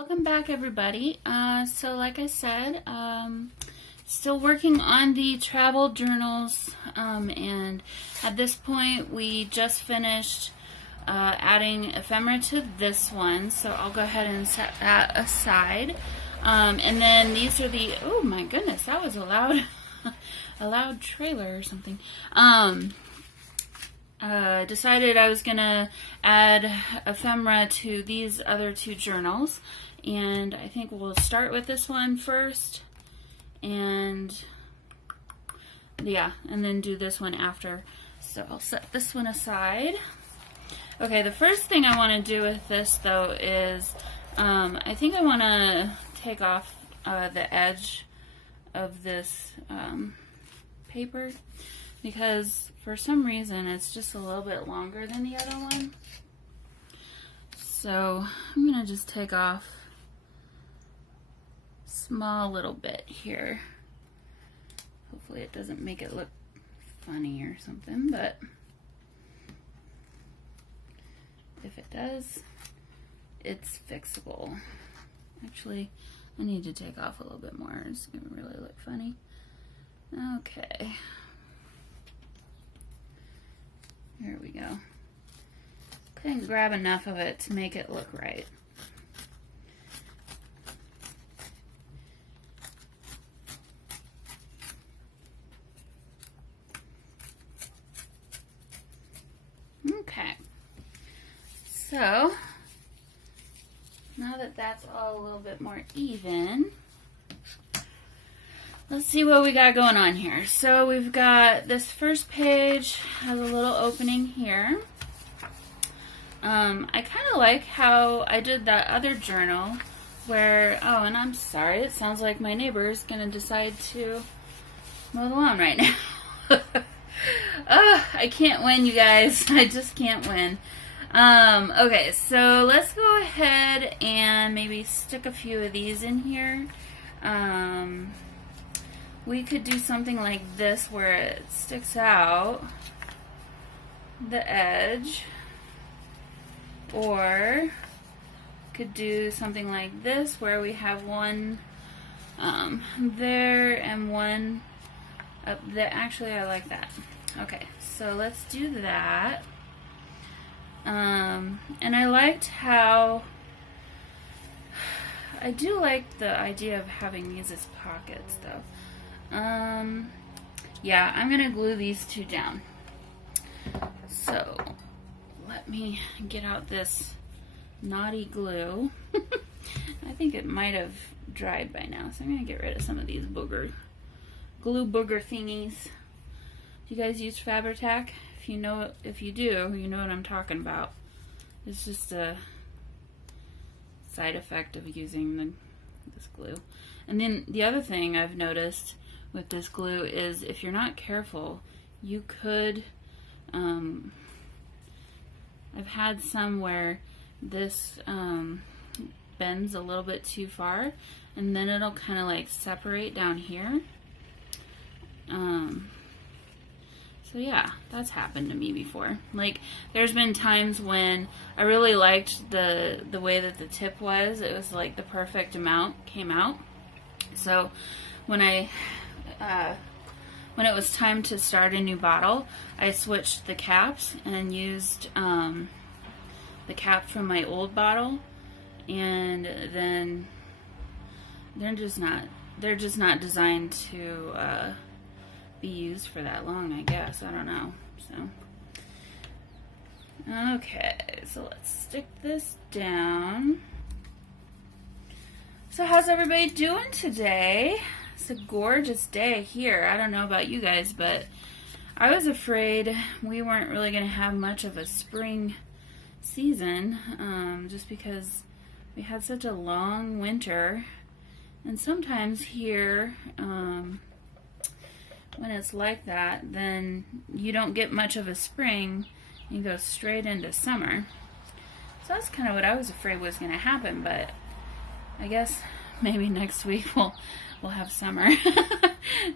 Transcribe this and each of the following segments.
Welcome back, everybody. So like I said, still working on the travel journals, and at this point we just finished adding ephemera to this one, so I'll go ahead and set that aside. And then these are the, oh my goodness, that was a loud a loud trailer or something. Decided I was gonna add ephemera to these other two journals, and I think we'll start with this one first, and yeah, and then do this one after. So I'll set this one aside. Okay, the first thing I want to do with this though is I think I want to take off the edge of this paper, because for some reason it's just a little bit longer than the other one. So I'm going to just take off a small little bit here. Hopefully it doesn't make it look funny or something, but if it does, it's fixable. Actually, I need to take off a little bit more. It's going to really look funny. Okay. Here we go. Couldn't grab enough of it to make it look right. Okay. So, now that that's all a little bit more even, let's see what we got going on here. So we've got this first page has a little opening here. I kind of like how I did that other journal where, oh, and I'm sorry, it sounds like my neighbor is going to decide to mow the lawn right now. Oh, I can't win, you guys. I just can't win. Okay, so let's go ahead and maybe stick a few of these in here. We could do something like this where it sticks out the edge, or could do something like this where we have one there and one up there. Actually, I like that. Okay, so let's do that. And I liked how, I do like the idea of having these as pockets though. Yeah, I'm gonna glue these two down. So let me get out this naughty glue. I think it might have dried by now, so I'm gonna get rid of some of these glue booger thingies. Do you guys use Fabri-Tac? If you do, you know what I'm talking about. It's just a side effect of using this glue. And then the other thing I've noticed with this glue is if you're not careful, you could, I've had some where this bends a little bit too far, and then it'll kind of like separate down here. So yeah, that's happened to me before. Like, there's been times when I really liked the way that the tip was. It was like the perfect amount came out. So when it was time to start a new bottle, I switched the caps and used the cap from my old bottle, and then they're just not designed to be used for that long, I guess. I don't know. So okay, so let's stick this down. So how's everybody doing today? It's a gorgeous day here. I don't know about you guys, but I was afraid we weren't really going to have much of a spring season, just because we had such a long winter. And sometimes here, when it's like that, then you don't get much of a spring. You go straight into summer. So that's kind of what I was afraid was going to happen, but I guess maybe next week we'll have summer.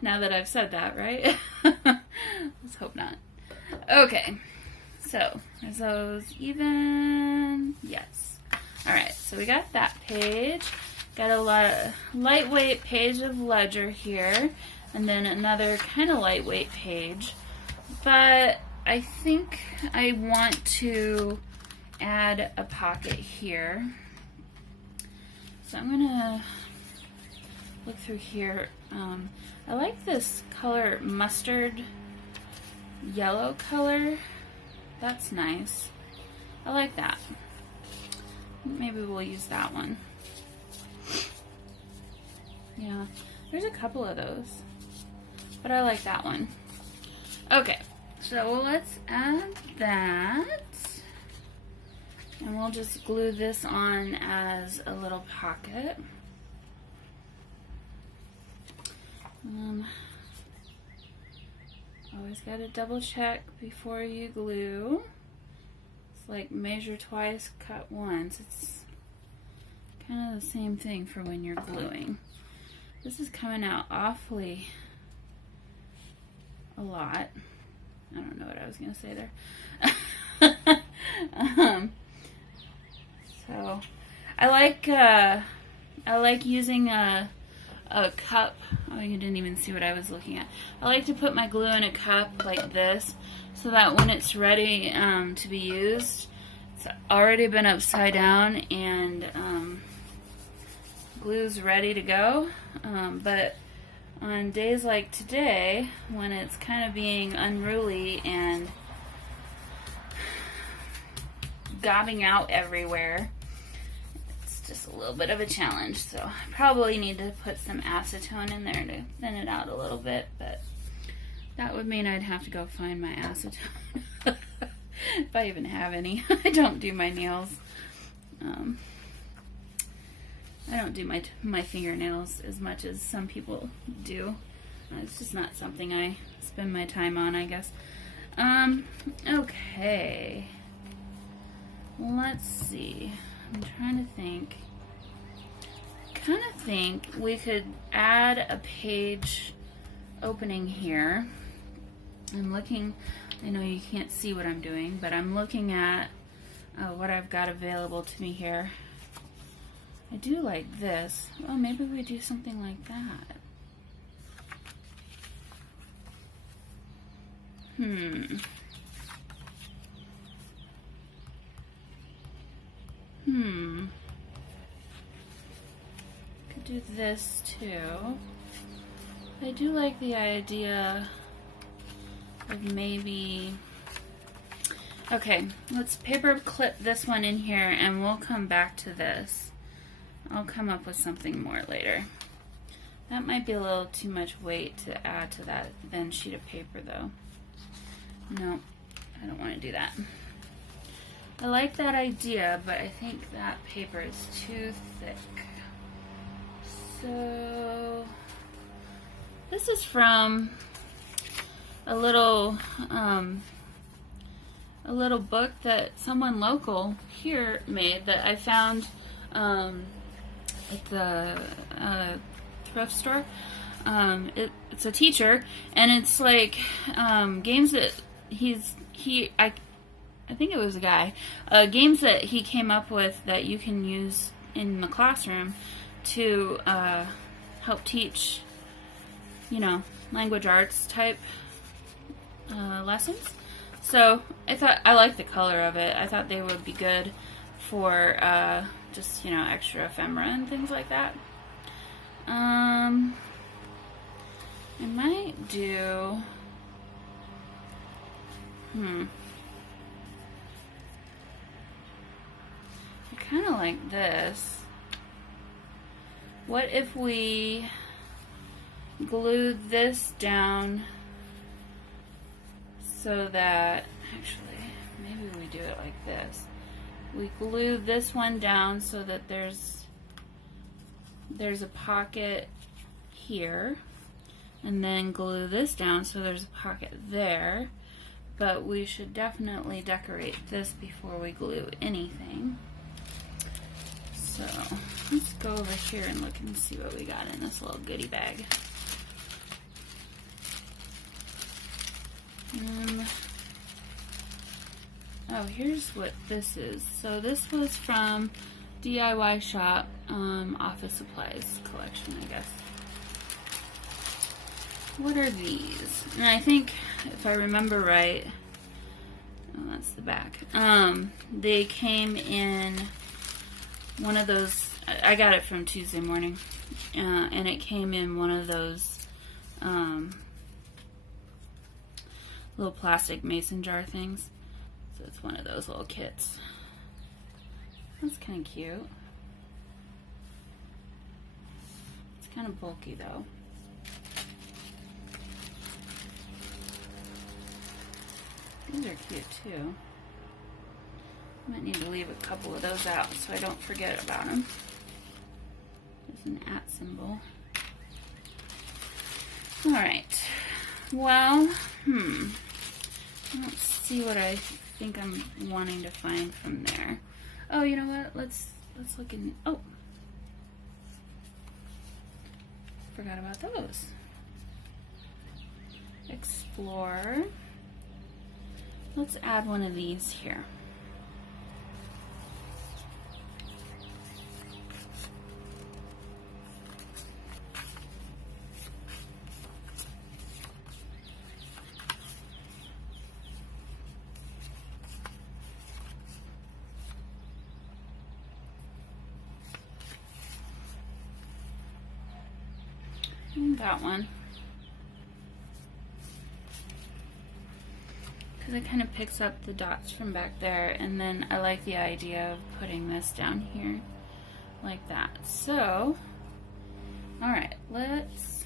Now that I've said that, right? Let's hope not. Okay, so are those even? Yes. All right, so we got that page. Got a lightweight page of ledger here, and then another kind of lightweight page. But I think I want to add a pocket here. So I'm gonna look through here. I like this color, mustard yellow color. That's nice. I like that. Maybe we'll use that one. Yeah, there's a couple of those, but I like that one. Okay, so let's add that, and we'll just glue this on as a little pocket. Always got to double check before you glue. It's like measure twice, cut once. It's kind of the same thing for when you're gluing. This is coming out awfully a lot. I don't know what I was going to say there. So I like using a cup. Oh, you didn't even see what I was looking at. I like to put my glue in a cup like this so that when it's ready to be used, it's already been upside down and glue's ready to go. But on days like today, when it's kind of being unruly and gobbing out everywhere, it's just a little bit of a challenge. So I probably need to put some acetone in there to thin it out a little bit, but that would mean I'd have to go find my acetone if I even have any. I don't do my nails. I don't do my fingernails as much as some people do. It's just not something I spend my time on, I guess. Okay. Let's see. I'm trying to think. I kind of think we could add a page opening here. I'm looking, I know you can't see what I'm doing, but I'm looking at what I've got available to me here. I do like this. Well, maybe we do something like that. Could do this too. I do like the idea of maybe... Okay, let's paper clip this one in here and we'll come back to this. I'll come up with something more later. That might be a little too much weight to add to that thin sheet of paper though. No, I don't want to do that. I like that idea, but I think that paper is too thick. So this is from a little book that someone local here made that I found at the thrift store. It's a teacher, and it's like games that I think it was a guy, games that he came up with that you can use in the classroom to help teach, you know, language arts type lessons. So I liked the color of it. I thought they would be good for just, you know, extra ephemera and things like that. I might do I kind of like this. What if we glue this down so that, actually, maybe we do it like this. We glue this one down so that there's a pocket here, and then glue this down so there's a pocket there. But we should definitely decorate this before we glue anything. So let's go over here and look and see what we got in this little goodie bag. Oh, here's what this is. So this was from DIY shop, office supplies collection, I guess. What are these? And I think, if I remember right, oh, that's the back. They came in one of those, I got it from Tuesday morning, and it came in one of those little plastic mason jar things. So it's one of those little kits. That's kind of cute. It's kind of bulky though. These are cute too. I might need to leave a couple of those out so I don't forget about them. There's an @ symbol. Alright. Well, I don't see what I think I'm wanting to find from there. Oh, you know what? Let's look in. Oh, forgot about those. Explore. Let's add one of these here. That one. Because it kind of picks up the dots from back there, and then I like the idea of putting this down here like that. So, alright, let's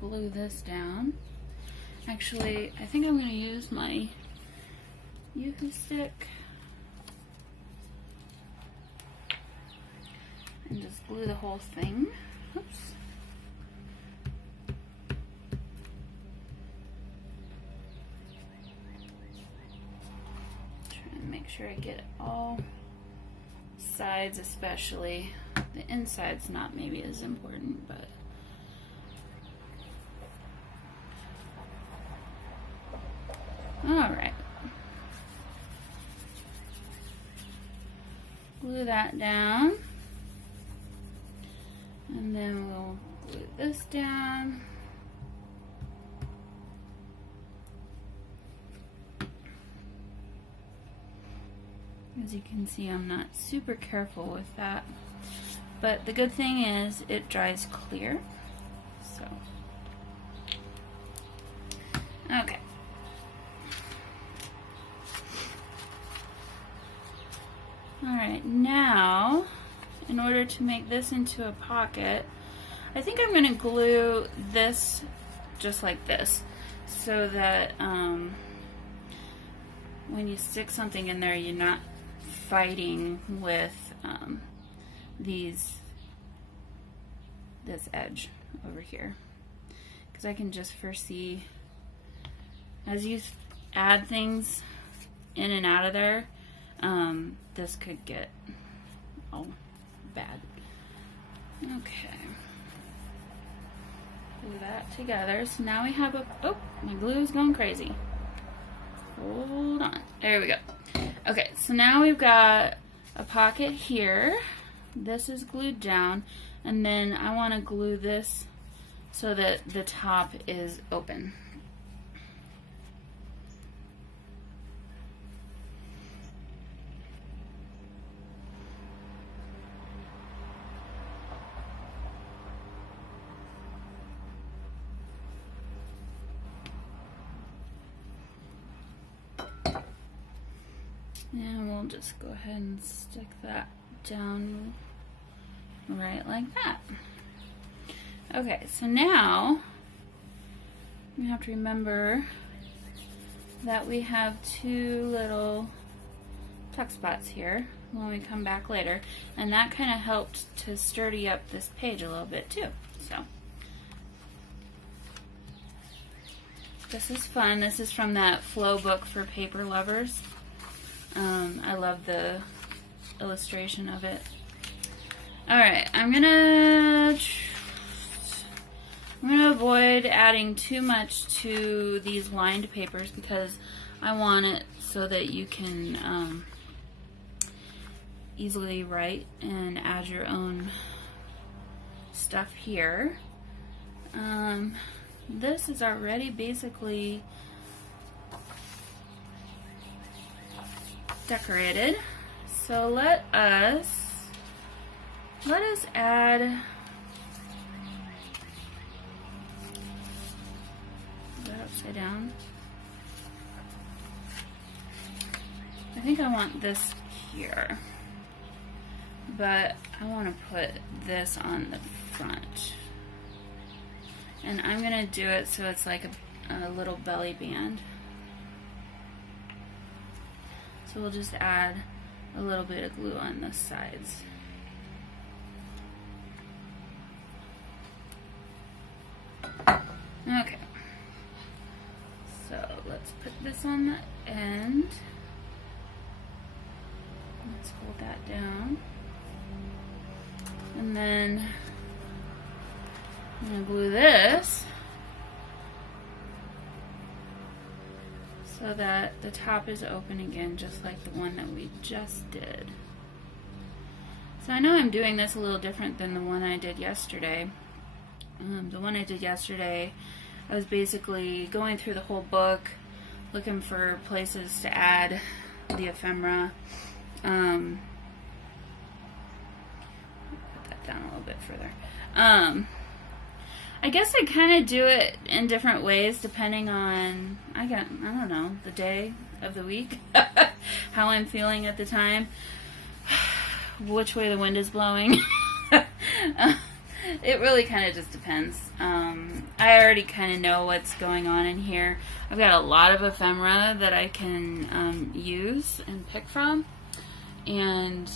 glue this down. Actually, I think I'm going to use my Yoo-hoo stick and just glue the whole thing. Oops. Make sure I get all sides, especially. The inside's not maybe as important, but alright. Glue that down. And then we'll glue this down. As you can see, I'm not super careful with that, but the good thing is it dries clear. So, okay. Alright, now, in order to make this into a pocket, I think I'm going to glue this just like this, so that when you stick something in there, you're not fighting with this edge over here, because I can just foresee as you add things in and out of there, this could get all bad. Okay, glue that together. So now we have a, oh, my glue is going crazy. Hold on, there we go. Okay, so now we've got a pocket here. This is glued down, and then I want to glue this so that the top is open. And we'll just go ahead and stick that down right like that. Okay, so now we have to remember that we have two little tuck spots here when we come back later, and that kind of helped to sturdy up this page a little bit too. So this is fun. This is from that Flow book for paper lovers. I love the illustration of it. Alright, I'm gonna avoid adding too much to these lined papers because I want it so that you can easily write and add your own stuff here. This is already basically decorated, so let us add, is that upside down? I think I want this here, but I want to put this on the front, and I'm gonna do it so it's like a little belly band. So we'll just add a little bit of glue on the sides. Okay, so let's put this on the end. Let's hold that down. And then I'm going to glue this so that the top is open again, just like the one that we just did. So I know I'm doing this a little different than the one I did yesterday. The one I did yesterday, I was basically going through the whole book, looking for places to add the ephemera. Put that down a little bit further. I guess I kind of do it in different ways depending on, I don't know, the day of the week, how I'm feeling at the time, which way the wind is blowing. It really kind of just depends. I already kind of know what's going on in here. I've got a lot of ephemera that I can use and pick from, and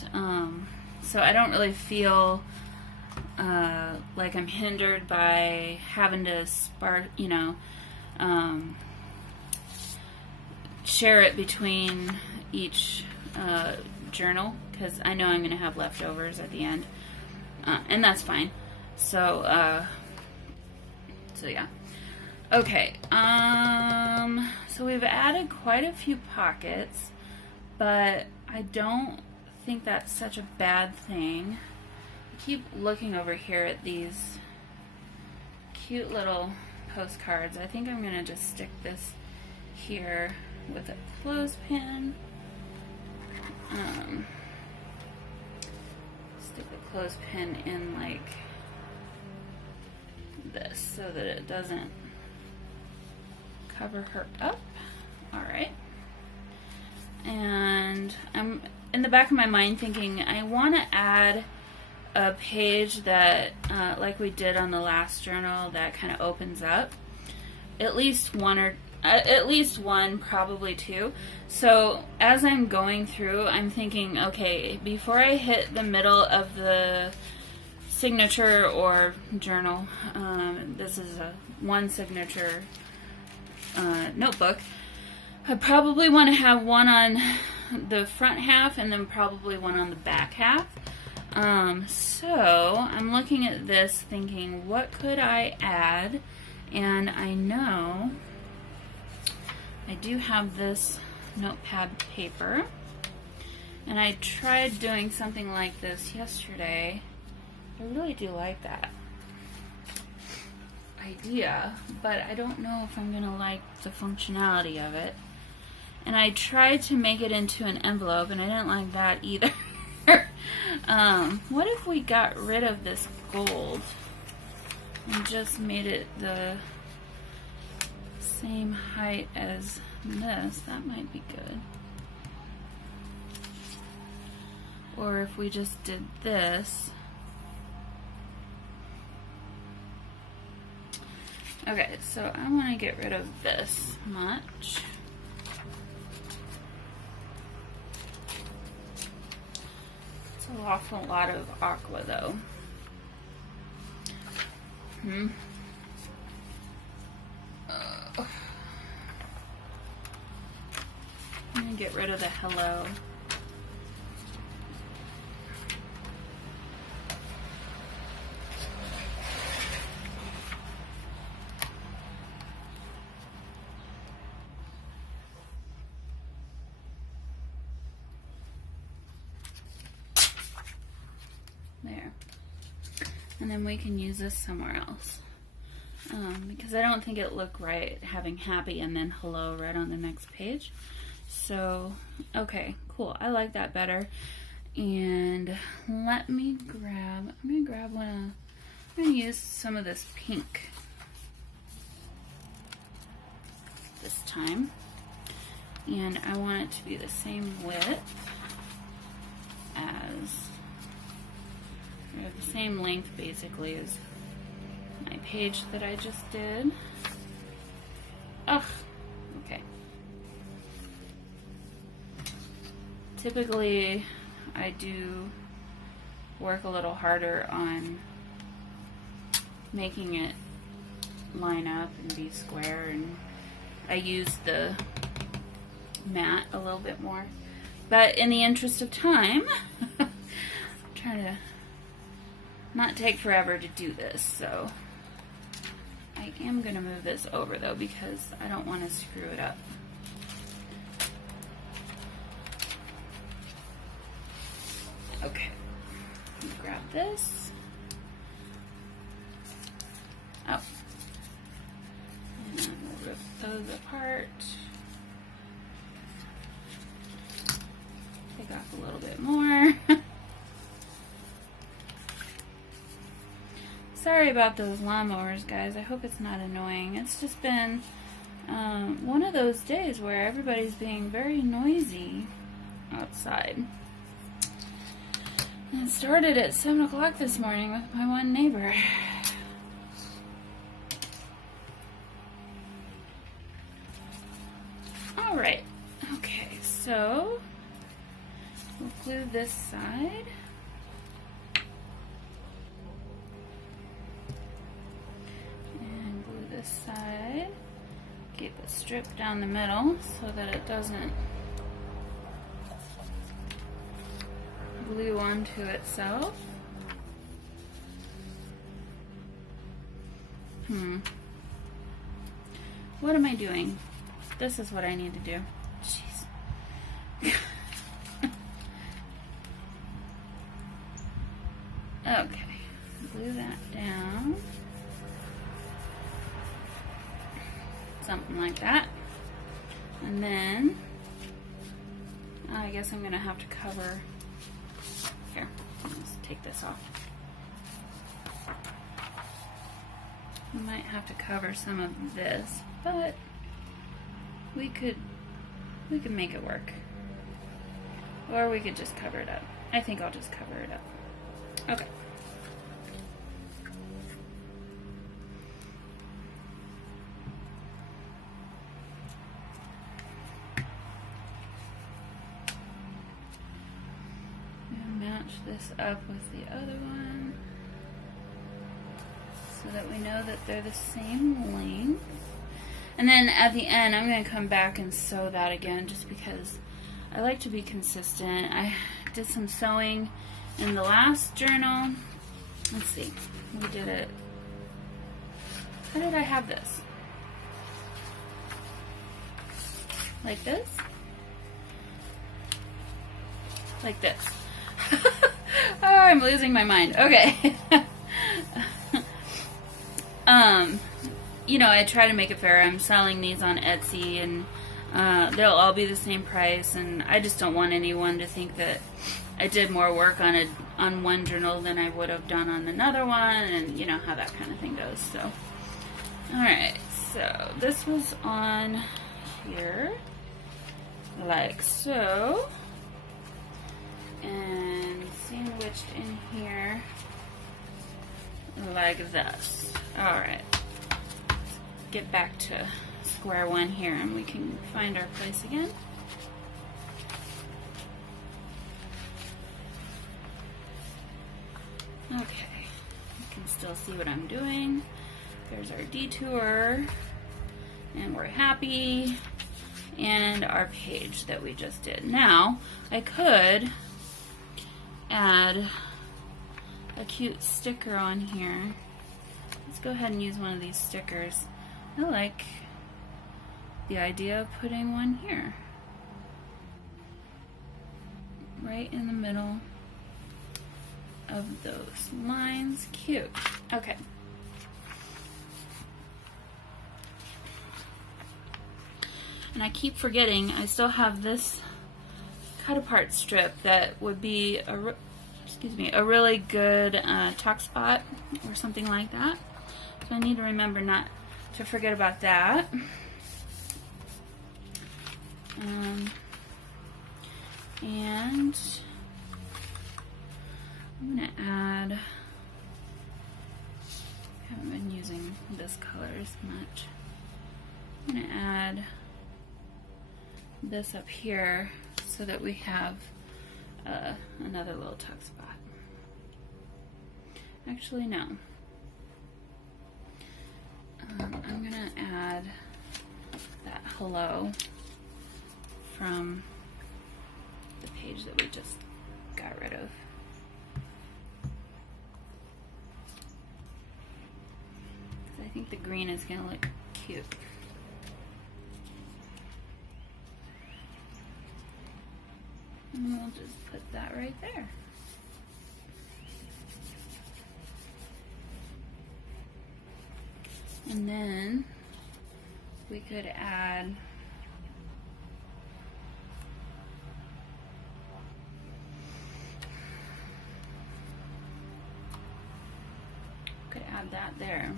so I don't really feel like I'm hindered by having to share it between each journal, because I know I'm going to have leftovers at the end, and that's fine. So yeah. Okay, so we've added quite a few pockets, but I don't think that's such a bad thing. I keep looking over here at these cute little postcards. I think I'm gonna just stick this here with a clothespin. Stick the clothespin in like this so that it doesn't cover her up. Alright. And I'm in the back of my mind thinking I want to add a page that, like we did on the last journal, that kind of opens up. At least one, probably two. So as I'm going through, I'm thinking, okay, before I hit the middle of the signature or journal, this is a one signature notebook, I probably want to have one on the front half and then probably one on the back half. So I'm looking at this thinking, what could I add? And I know I do have this notepad paper, and I tried doing something like this yesterday. I really do like that idea, but I don't know if I'm gonna like the functionality of it. And I tried to make it into an envelope, and I didn't like that either. What if we got rid of this gold and just made it the same height as this? That might be good. Or if we just did this. Okay, so I want to get rid of this much. It's an awful lot of aqua though. I'm gonna get rid of the hello. And then we can use this somewhere else. Because I don't think it looked right having happy and then hello right on the next page. So, okay, cool. I like that better. And let me grab, I'm going to grab one of, I'm going to use some of this pink this time. And I want it to be the same width as, or the same length basically as my page that I just did. Ugh, okay. Typically, I do work a little harder on making it line up and be square, and I use the mat a little bit more. But in the interest of time, I'm trying to not take forever to do this, so I am going to move this over though because I don't want to screw it up. Okay, grab this. Oh, and then we'll rip those apart. Take off a little bit more. Sorry about those lawnmowers, guys. I hope it's not annoying. It's just been one of those days where everybody's being very noisy outside. And it started at 7 o'clock this morning with my one neighbor. Alright, okay, so we'll glue this side. And glue this side. Keep a strip down the middle so that it doesn't glue onto itself. What am I doing? This is what I need to do. Jeez. Okay, glue that down. Something like that. And then I guess I'm gonna have to cover. Here, let's take this off. I might have to cover some of this, but we could make it work. Or we could just cover it up. I think I'll just cover it up. Okay. Match this up with the other one so that we know that they're the same length. And then at the end, I'm going to come back and sew that again just because I like to be consistent. I did some sewing in the last journal. Let's see. We did it. How did I have this? Like this? Like this. Oh, I'm losing my mind. Okay. You know, I try to make it fair. I'm selling these on Etsy, and they'll all be the same price, and I just don't want anyone to think that I did more work on one journal than I would have done on another one, and you know how that kind of thing goes. So, alright, so this was on here, like so, and sandwiched in here like this. Alright, get back to square one here and we can find our place again. Okay, you can still see what I'm doing. There's our detour, and we're happy, and our page that we just did. Now, I could add a cute sticker on here. Let's go ahead and use one of these stickers. I like the idea of putting one here, right in the middle. of those lines. Cute. Okay. And I keep forgetting I still have this cut apart strip that would be a really good tuck spot or something like that. So I need to remember not to forget about that. And I'm going to add, I haven't been using this color as much. I'm going to add this up here so that we have another little tuck spot. Actually, no. I'm going to add that hello from the page that we just got rid of. I think the green is going to look cute. And we'll just put that right there. And then we could add that there.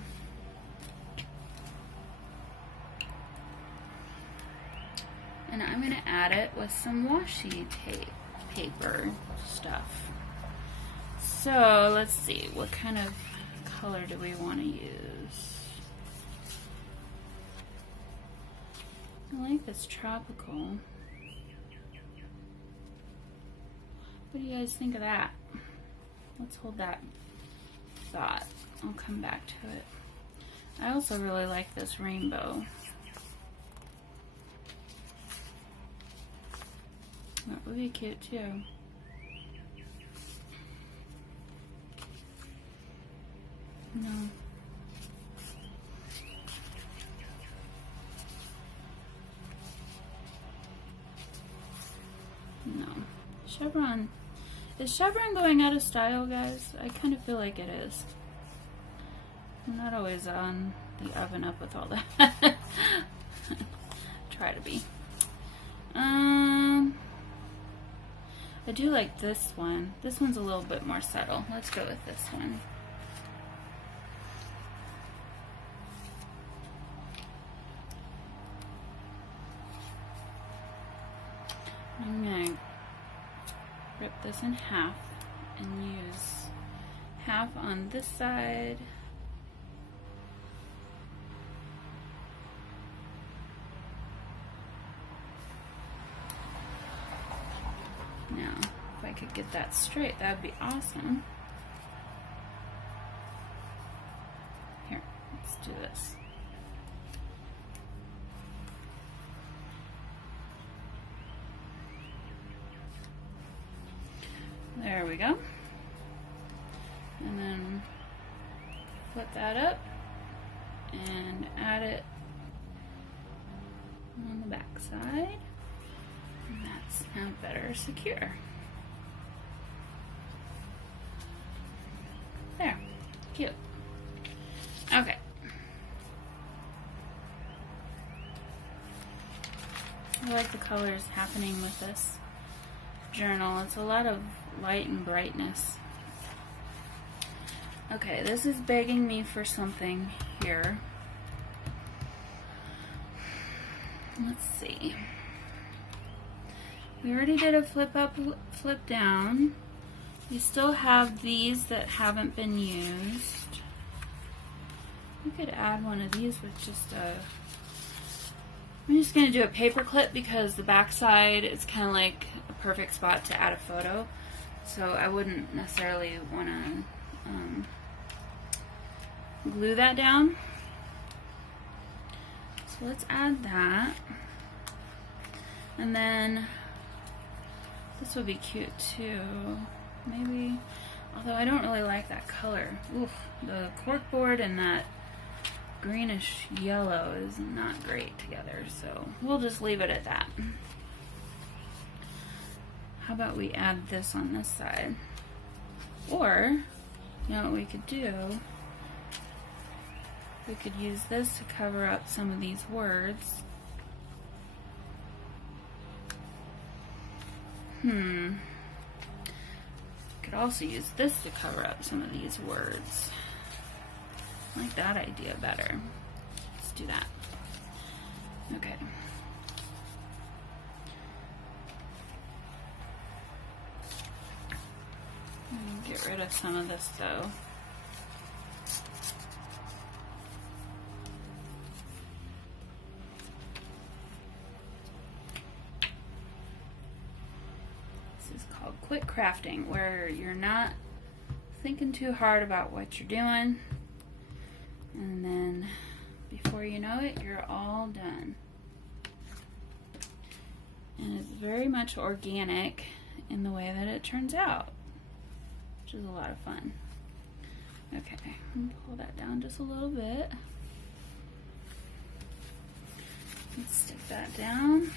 And I'm going to add it with some washi tape paper stuff. So let's see, what kind of color do we want to use? I like this tropical. What do you guys think of that? Let's hold that thought. I'll come back to it. I also really like this rainbow. That would be cute too. No. No. Chevron. Is chevron going out of style, guys? I kind of feel like it is. I'm not always on the oven up with all that. Try to be. I do like this one. This one's a little bit more subtle. Let's go with this one. I'm going to rip this in half and use half on this side. Now, if I could get that straight, that would be awesome. Here, let's do this. There we go. And then flip that up and add it on the back side. And that's now better secure. There. Cute. Okay. I like the colors happening with this journal. It's a lot of light and brightness. Okay, this is begging me for something here. Let's see. We already did a flip up, flip down. We still have these that haven't been used. We could add one of these with just a... I'm just going to do a paper clip because the back side is kind of like a perfect spot to add a photo. So I wouldn't necessarily want to glue that down. So let's add that. And then this would be cute too. Maybe, although I don't really like that color. Oof, the corkboard and that greenish yellow is not great together, so we'll just leave it at that. How about we add this on this side? Or, you know what we could do? We could use this to cover up some of these words. Could also use this to cover up some of these words. I like that idea better. Let's do that. Okay. Get rid of some of this though. This is called quick crafting, where you're not thinking too hard about what you're doing, and then before you know it, you're all done. And it's very much organic in the way that it turns out, which is a lot of fun. Okay, I'm gonna pull that down just a little bit. Let's stick that down.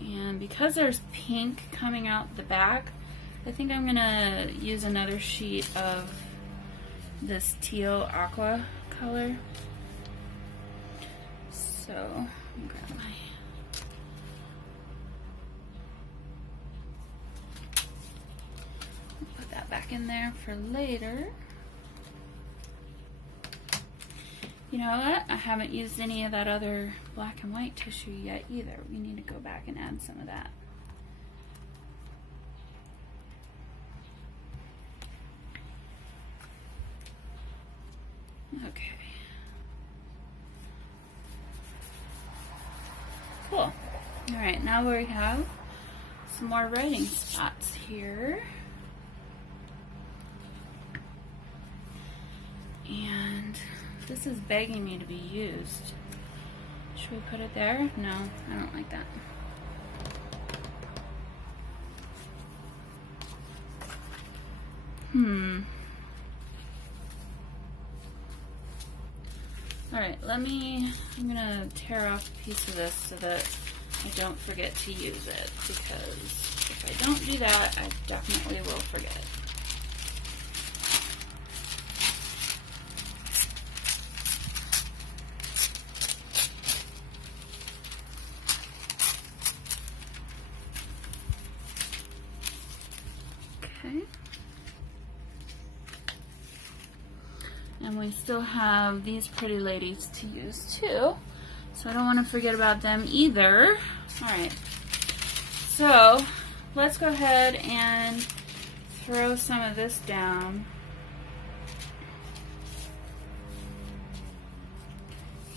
And because there's pink coming out the back, I think I'm gonna use another sheet of this teal aqua color. So, let me grab my back in there for later. You know what? I haven't used any of that other black and white tissue yet either. We need to go back and add some of that. Okay. Cool. All right, now we have some more writing spots here. And this is begging me to be used. Should we put it there? No, I don't like that. Alright, I'm gonna tear off a piece of this so that I don't forget to use it, because if I don't do that, I definitely will forget. And we still have these pretty ladies to use too, so I don't want to forget about them either. Alright, so let's go ahead and throw some of this down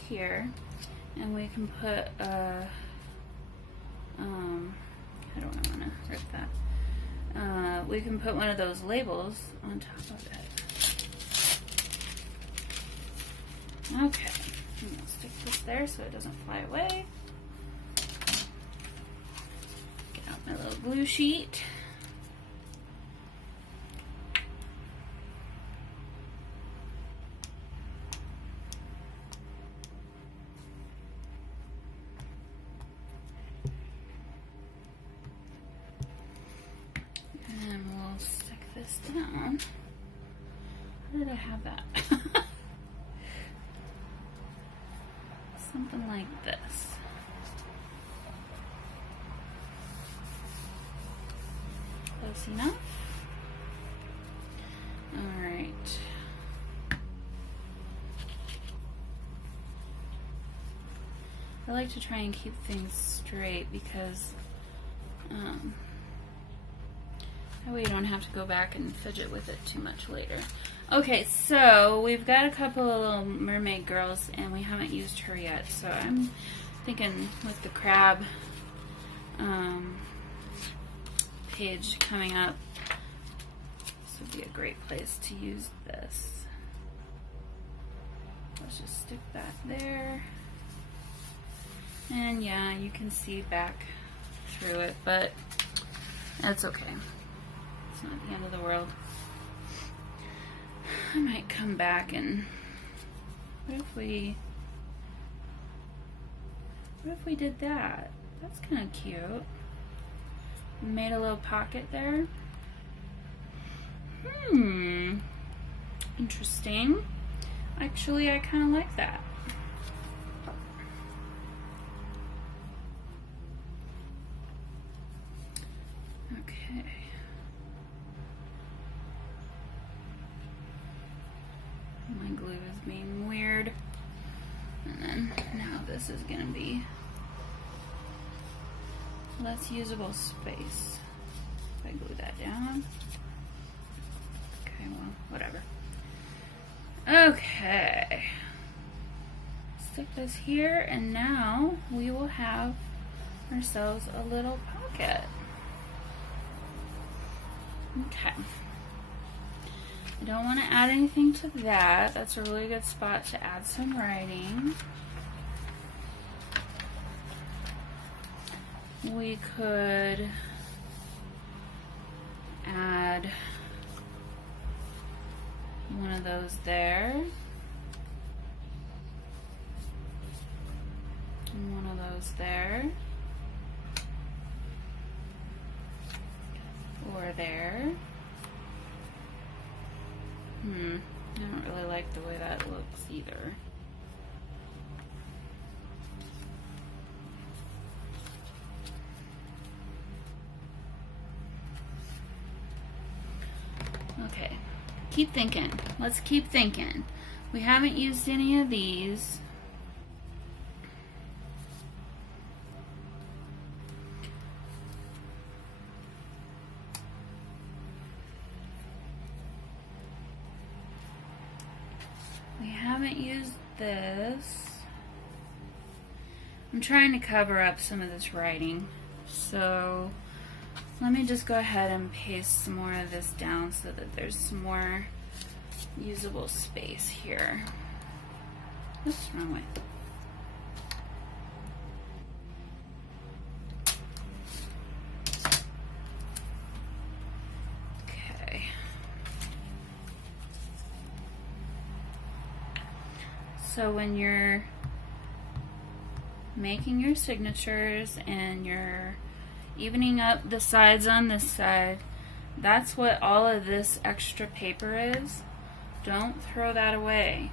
here, and we can put I don't want to rip that. We can put one of those labels on top of it. Okay, I'm going to stick this there so it doesn't fly away. Get out my little glue sheet. And we'll stick this down. Where did I have that? Something like this. Close enough. All right. I like to try and keep things straight because that way you don't have to go back and fidget with it too much later. Okay, so we've got a couple of little mermaid girls and we haven't used her yet, so I'm thinking with the crab page coming up, this would be a great place to use this. Let's just stick that there. And yeah, you can see back through it, but that's okay. It's not the end of the world. I might come back and what if we did that? That's kind of cute. Made a little pocket there. Interesting. Actually, I kind of like that. Okay. My glue is being weird. And then now this is going to be less usable space. If I glue that down. Okay, well, whatever. Okay. Stick this here, and now we will have ourselves a little pocket. Okay. I don't want to add anything to that. That's a really good spot to add some writing. We could add one of those there. And one of those there. Or there. I don't really like the way that looks either. Okay, keep thinking. Let's keep thinking. We haven't used any of these. We haven't used this. I'm trying to cover up some of this writing, so let me just go ahead and paste some more of this down so that there's some more usable space here. Oops, wrong way. Okay. So when you're making your signatures and you're evening up the sides on this side, that's what all of this extra paper is. Don't throw that away.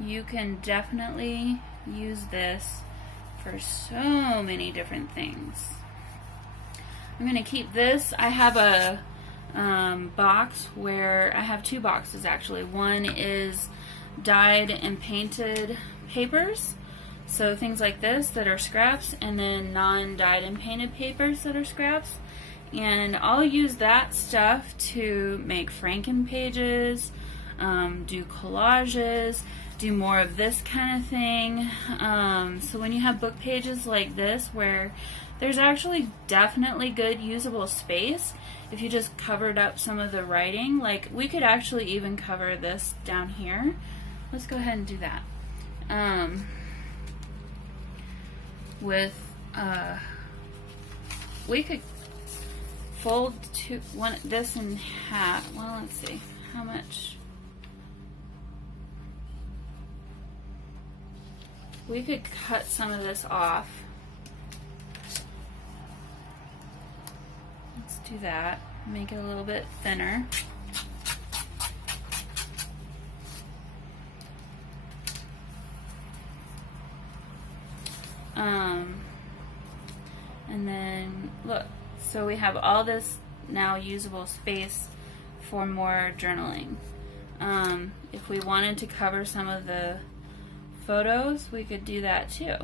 You can definitely use this for so many different things. I'm going to keep this. I have a box where I have two boxes actually. One is dyed and painted papers, so things like this that are scraps, and then non-dyed and painted papers that are scraps. And I'll use that stuff to make Franken pages, do collages, do more of this kind of thing. So when you have book pages like this where there's actually definitely good usable space, if you just covered up some of the writing, like we could actually even cover this down here. Let's go ahead and do that. We could fold this in half. Well, let's see how much. We could cut some of this off. Let's do that. Make it a little bit thinner. And then look, so we have all this now usable space for more journaling. If we wanted to cover some of the photos, we could do that too.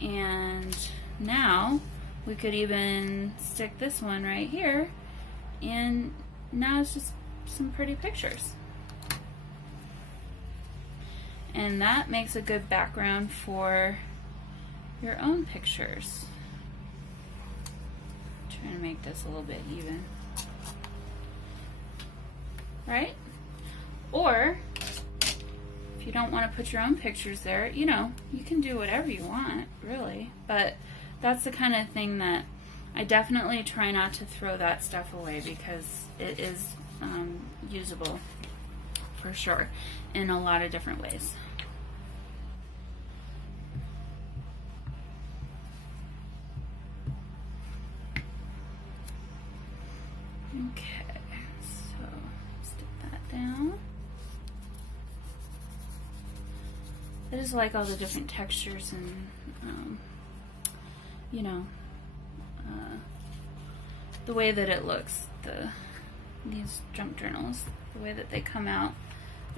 And now we could even stick this one right here, and now it's just some pretty pictures. And that makes a good background for your own pictures. Trying to make this a little bit even. Right? Or if you don't want to put your own pictures there, you know, you can do whatever you want, really. But that's the kind of thing that I definitely try not to throw that stuff away, because it is usable for sure in a lot of different ways. Okay, so stick that down. I just like all the different textures and, you know, the way that it looks. These junk journals, the way that they come out,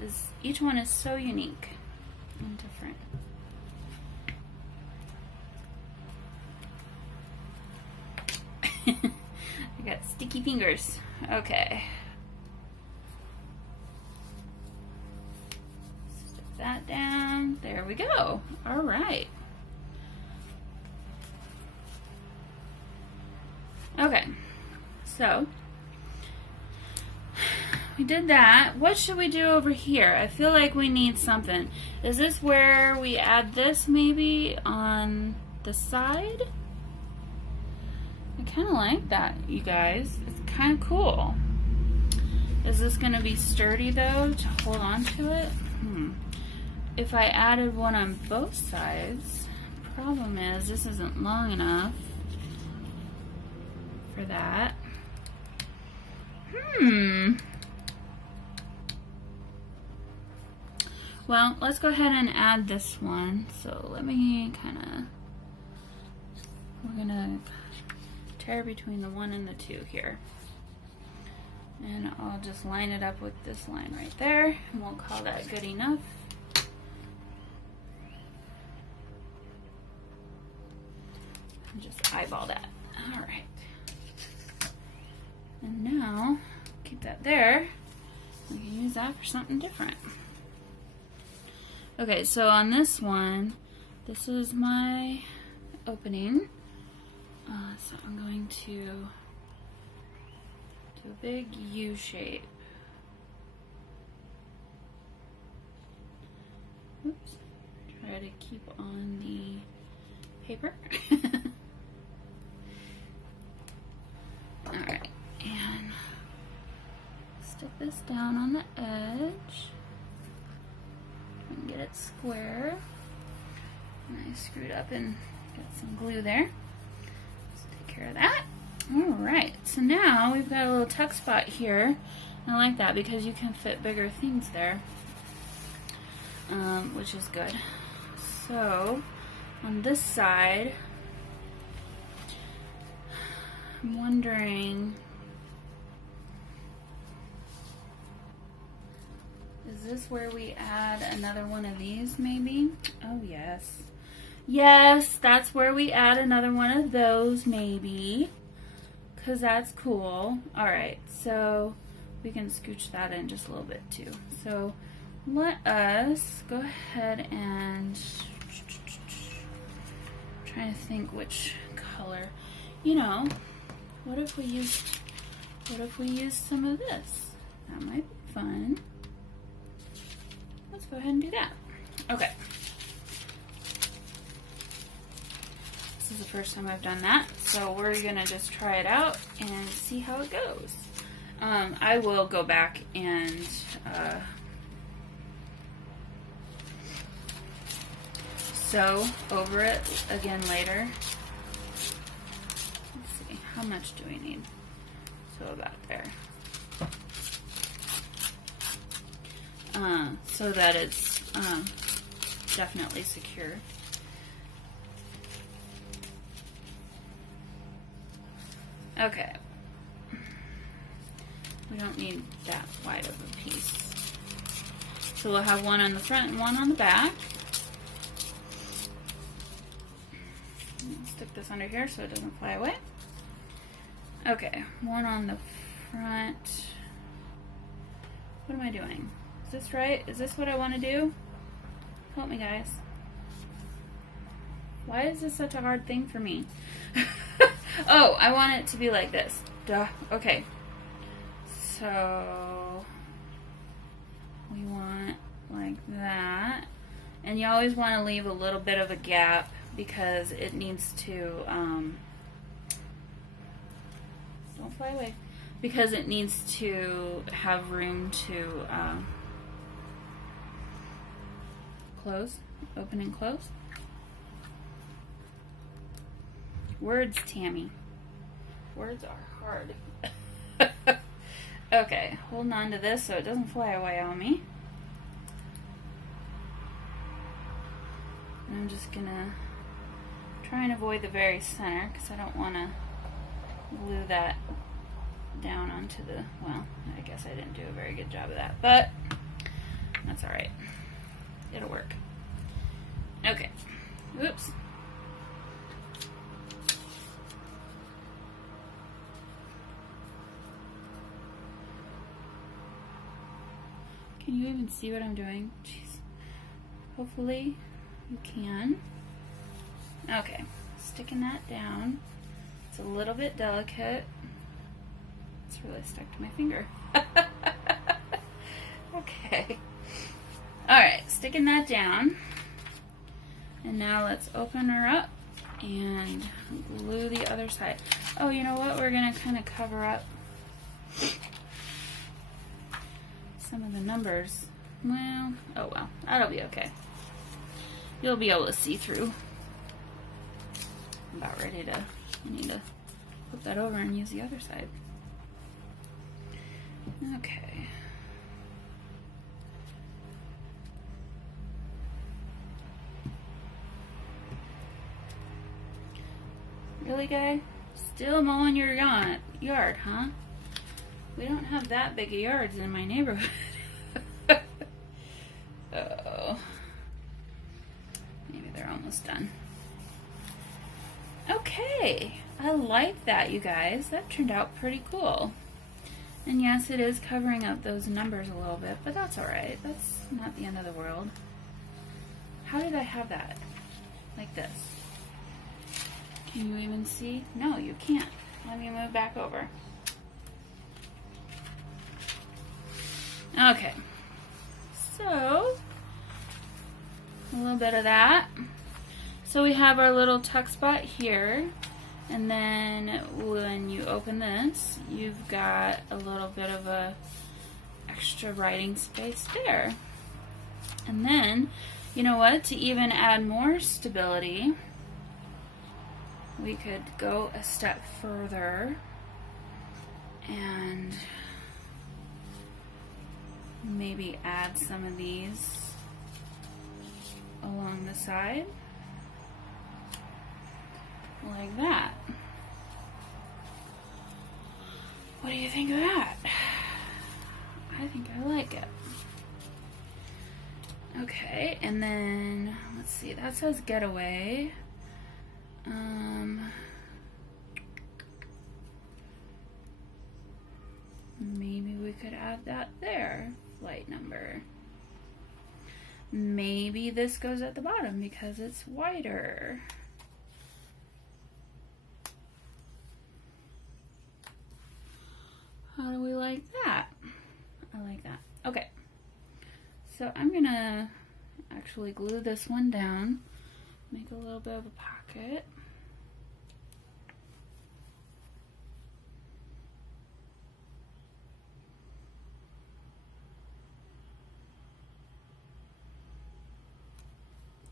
is each one is so unique and different. I got sticky fingers. Okay. Stick that down. There we go. All right. Okay. So, we did that. What should we do over here? I feel like we need something. Is this where we add this maybe on the side? I kind of like that, you guys. It's kind of cool. Is this going to be sturdy though to hold on to it? If I added one on both sides, problem is this isn't long enough for that. Well, let's go ahead and add this one. So let me we're gonna tear between the 1 and the 2 here. And I'll just line it up with this line right there, and we'll call that good enough. And just eyeball that. All right. And now, keep that there. We can use that for something different. Okay, so on this one, this is my opening. So I'm going to do a big U shape. Oops. Try to keep on the paper. Alright, and stick this down on the edge and get it square. And I screwed up and got some glue there. Let's take care of that. Alright, so now we've got a little tuck spot here. I like that because you can fit bigger things there, which is good. So on this side, I'm wondering, is this where we add another one of these maybe? Oh yes. Yes, that's where we add another one of those maybe, because that's cool. Alright, so we can scooch that in just a little bit too. So let us go ahead and trying to think which color. You know, what if we used some of this? That might be fun. Let's go ahead and do that. Okay. This is the first time I've done that, so we're gonna just try it out and see how it goes. I will go back and sew over it again later. Let's see, how much do we need? So about there. So that it's definitely secure. Okay. We don't need that wide of a piece. So we'll have one on the front and one on the back. Stick this under here so it doesn't fly away. Okay, one on the front. What am I doing? Is this right? Is this what I want to do? Help me, guys. Why is this such a hard thing for me? Oh, I want it to be like this. Duh. Okay. So we want like that. And you always want to leave a little bit of a gap because it needs to, don't fly away, because it needs to have room to close, open and close. Words, Tammy. Words are hard. Okay, holding on to this so it doesn't fly away on me. And I'm just gonna try and avoid the very center because I don't want to glue that down onto the, well, I guess I didn't do a very good job of that, but that's all right. It'll work. Okay. Oops. Can you even see what I'm doing? Jeez. Hopefully you can. Okay, sticking that down. It's a little bit delicate. It's really stuck to my finger. Okay. Alright, sticking that down. And now let's open her up and glue the other side. Oh, you know what? We're going to kind of cover up some of the numbers. Well, oh well, that'll be okay. You'll be able to see through. I'm about ready to, I need to flip that over and use the other side. Okay. Really, guy? Still mowing your yard, huh? We don't have that big of yards in my neighborhood. Oh. Maybe they're almost done. Okay. I like that, you guys. That turned out pretty cool. And yes, it is covering up those numbers a little bit, but that's alright. That's not the end of the world. How did I have that? Like this. Can you even see? No, you can't. Let me move back over. Okay. So, a little bit of that. So we have our little tuck spot here. And then when you open this, you've got a little bit of a extra writing space there. And then, you know what? To even add more stability, we could go a step further and maybe add some of these along the side. Like that. What do you think of that? I think I like it. Okay, and then let's see, that says getaway. Maybe we could add that there, flight number. Maybe this goes at the bottom because it's wider. How do we like that? I like that. Okay. So I'm gonna actually glue this one down, make a little bit of a pocket.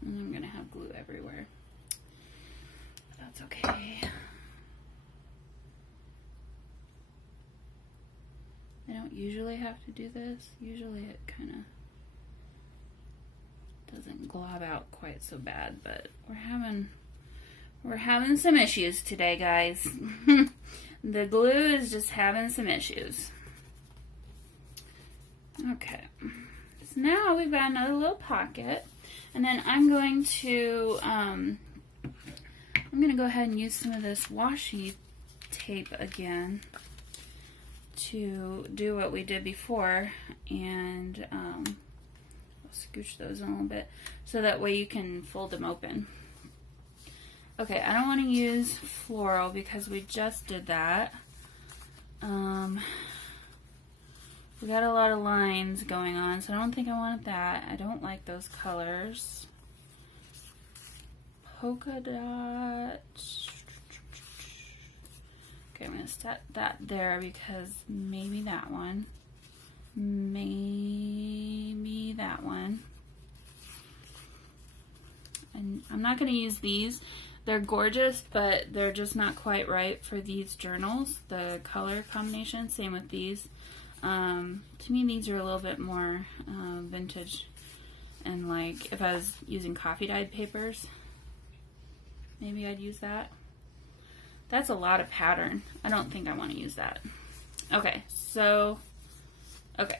And I'm gonna have glue everywhere. But that's okay. I don't usually have to do this. Usually it kind of doesn't glob out quite so bad, but we're having some issues today, guys. The glue is just having some issues. Okay. So now we've got another little pocket, and then I'm going to go ahead and use some of this washi tape again to do what we did before, and I'll scooch those in a little bit so that way you can fold them open. Okay, I don't want to use floral because we just did that. We got a lot of lines going on, so I don't think I want that. I don't like those colors. Polka dot. Okay, I'm going to set that there because maybe that one. Maybe that one. And I'm not going to use these. They're gorgeous, but they're just not quite right for these journals. The color combination, same with these. To me, these are a little bit more vintage, and like if I was using coffee dyed papers, maybe I'd use that. That's a lot of pattern. I don't think I want to use that. Okay, so, okay.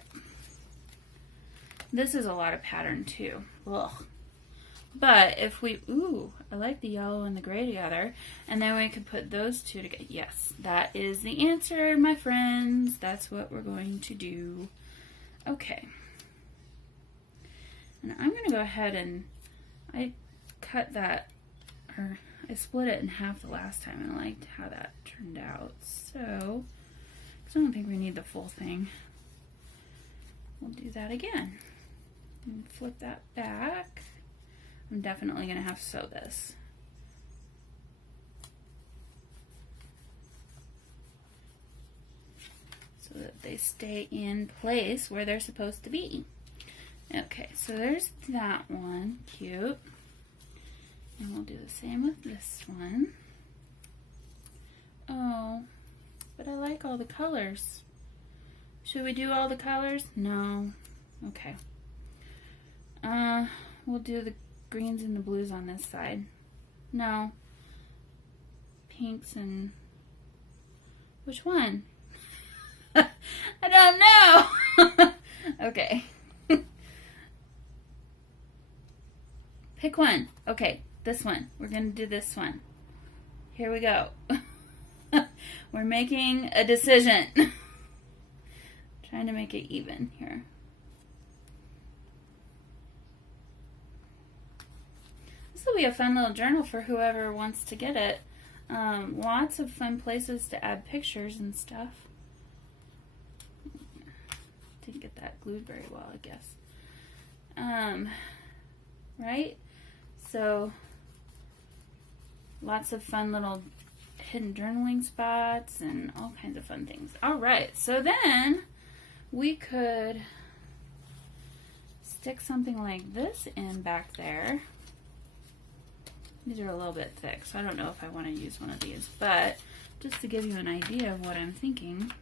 This is a lot of pattern too. Ugh. But if we, ooh, I like the yellow and the gray together, and then we could put those two together. Yes, that is the answer, my friends. That's what we're going to do. Okay. And I'm going to go ahead and, I cut that, or I split it in half the last time, and I liked how that turned out. So, I don't think we need the full thing. We'll do that again. And flip that back. I'm definitely going to have to sew this. So that they stay in place where they're supposed to be. Okay, so there's that one. Cute. And we'll do the same with this one. Oh, but I like all the colors. Should we do all the colors? No. Okay. We'll do the greens and the blues on this side. No. Pinks and... which one? I don't know. Okay. Pick one. Okay, this one. We're going to do this one. Here we go. We're making a decision. Trying to make it even here. This will be a fun little journal for whoever wants to get it. Lots of fun places to add pictures and stuff. Didn't get that glued very well, I guess. Right? So, lots of fun little hidden journaling spots and all kinds of fun things. Alright, so then we could stick something like this in back there. These are a little bit thick, so I don't know if I want to use one of these, but just to give you an idea of what I'm thinking,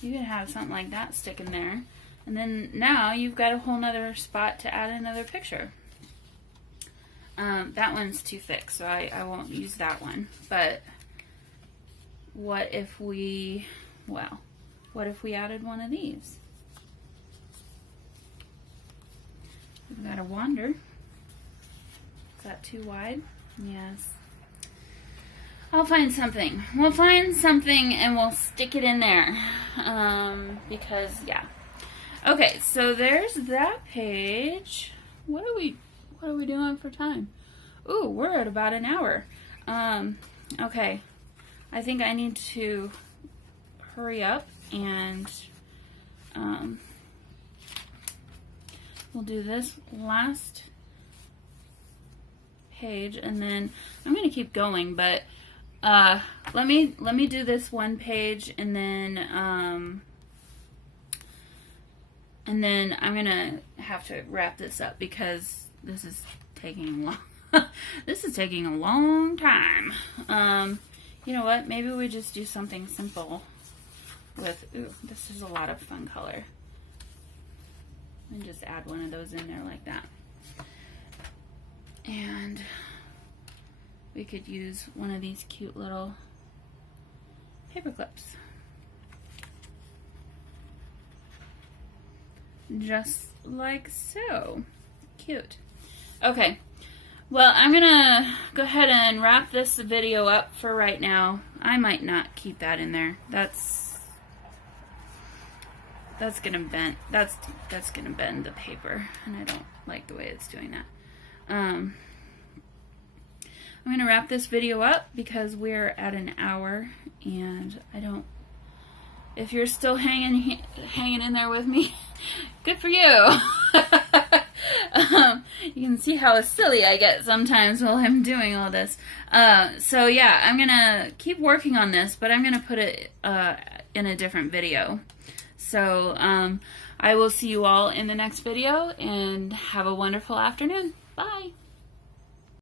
you can have something like that stick in there, and then now you've got a whole nother spot to add another picture. That one's too thick, so I won't use that one, but what if we, well, what if we added one of these? We've got a wander. Is that too wide? Yes. I'll find something. We'll find something and we'll stick it in there. Because, yeah. Okay, so there's that page. What are we doing for time? Ooh, we're at about an hour. Okay. I think I need to hurry up and we'll do this last page, and then I'm going to keep going, but let me do this one page, and then I'm going to have to wrap this up because this is taking long. This is taking a long time. You know what? Maybe we just do something simple with, ooh, this is a lot of fun color. And just add one of those in there like that. And we could use one of these cute little paper clips. Just like so. Cute. Okay. Well, I'm gonna go ahead and wrap this video up for right now. I might not keep that in there. That's gonna bend. That's gonna bend the paper, and I don't like the way it's doing that. I'm gonna wrap this video up because we're at an hour, and I don't. If you're still hanging in there with me, good for you. You can see how silly I get sometimes while I'm doing all this. So yeah, I'm gonna keep working on this, but I'm gonna put it in a different video. So I will see you all in the next video, and have a wonderful afternoon. Bye.